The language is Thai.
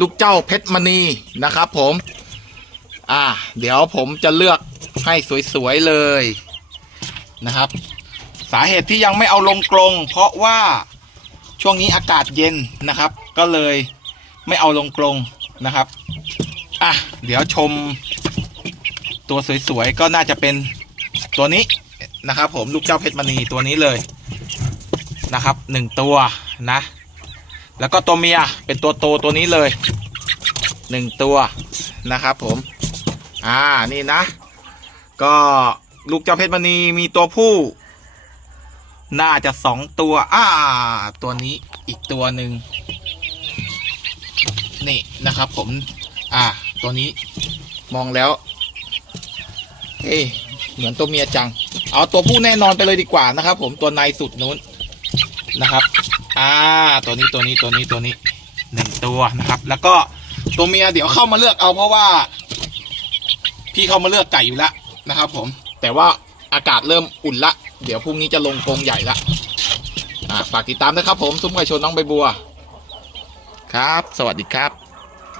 ลูกเจ้าเพชรมณีนะครับผม อ่า เดี๋ยวผมจะเลือกให้สวยๆเลยนะครับ สาเหตุที่ยังไม่เอาลงกรง เพราะว่าช่วงนี้อากาศเย็นนะครับ ก็เลยไม่เอาลงกรงนะครับ อะ เดี๋ยวชม ตัวสวยๆก็น่าจะเป็นตัวนี้นะครับ ผมลูกเจ้าเพชรมณีตัวนี้เลยนะครับหนึ่งตัวนะ แล้วก็ตัวเมียเป็นตัวโตตัวนี้เลยหนึ่งตัวนะครับผม อ่านี่นะ ก็ลูกเจ้าเพชรมณีมีตัวผู้ น่าจะสองตัว อ่า ตัวนี้อีกตัวหนึ่งนี่นะครับผม อ่า ตัวนี้มองแล้ว เอ้เหมือนตัวเมียจัง เอาตัวผู้แน่นอนไปเลยดีกว่านะครับผมตัวในสุดนู้นนะครับ อ่า ตัวนี้ตัวนี้ตัวนี้ตัวนี้หนึ่งตัวนะครับ แล้วก็ตัวเมียเดี๋ยวเข้ามาเลือกเอาเพราะว่า พี่เข้ามาเลือกไก่อยู่แล้วนะครับ ผม แต่ว่าอากาศเริ่มอุ่นละ เดี๋ยวพรุ่งนี้จะลงกรงใหญ่ละอ่าฝากติดตามนะครับผมซุ้มไก่ชนน้องใบบัว ครับ สวัสดีครับ